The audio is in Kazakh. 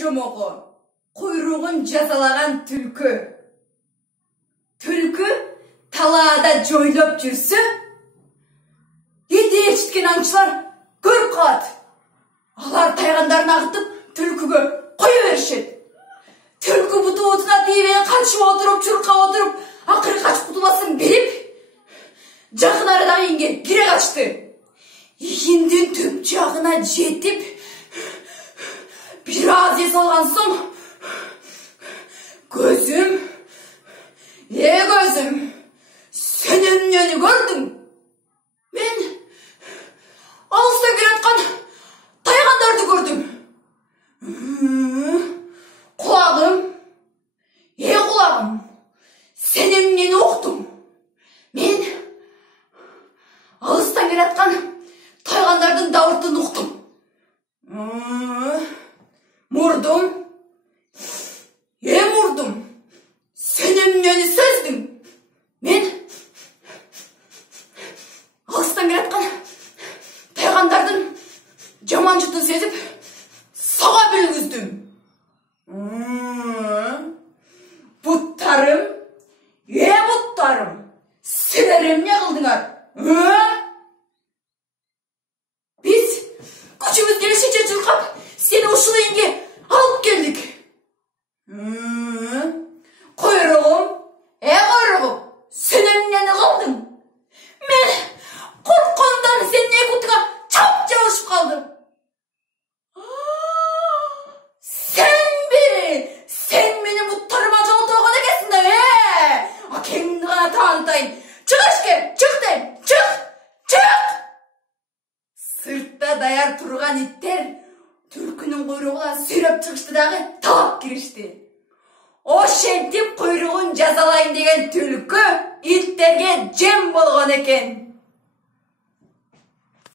жомоғы, құйрығын жазалаған түлкі. Түлкі талаада жойлап жүрсі, ете жеткен аңшылар көріп қалады. Алар тайғандарын ағытып, түлкіге қойы берішеді. Түлкі бұты отына дейбе қаншып отырып, чұрқа отырып, ақыры қашып құтыласын беріп, жақын арадағы енге кире қашты. Енден түп жағына жетіп, biraz ес алған соң, көзім, сенен нені көрдім? Мен алыста келатқан тайғандарды көрдім. Құлағым, сенен нені оқтым? Мен алыстан келатқан тайғандардың дауыртын ұқтым. Мұрдым, сенен нені сөздің? Мен алыстан келатқан тайғандардың жаман жұтын сезіп, саға білгіздім. Бұттарым, бұттарым, сілерім не қылдыңар? Біз күшіміз келешінше жүрқап, сені ұшылы енге алып келдік. Құйрығым, сенен нені қылдың? Мен қорққандан сен не күтіға чап жауышып қалдым. Сен мені бұттарыма жауын тоған екесін да, Акеңді ғана танытайын. Чық ішке, чық дейін, чық! Сыртта даяр тұрған иттер түлкінің құйрығына сүйреп шығышты дағы талап кірішті. О шентіп құйрығын жазалайын деген түлкі иттерге жем болған екен.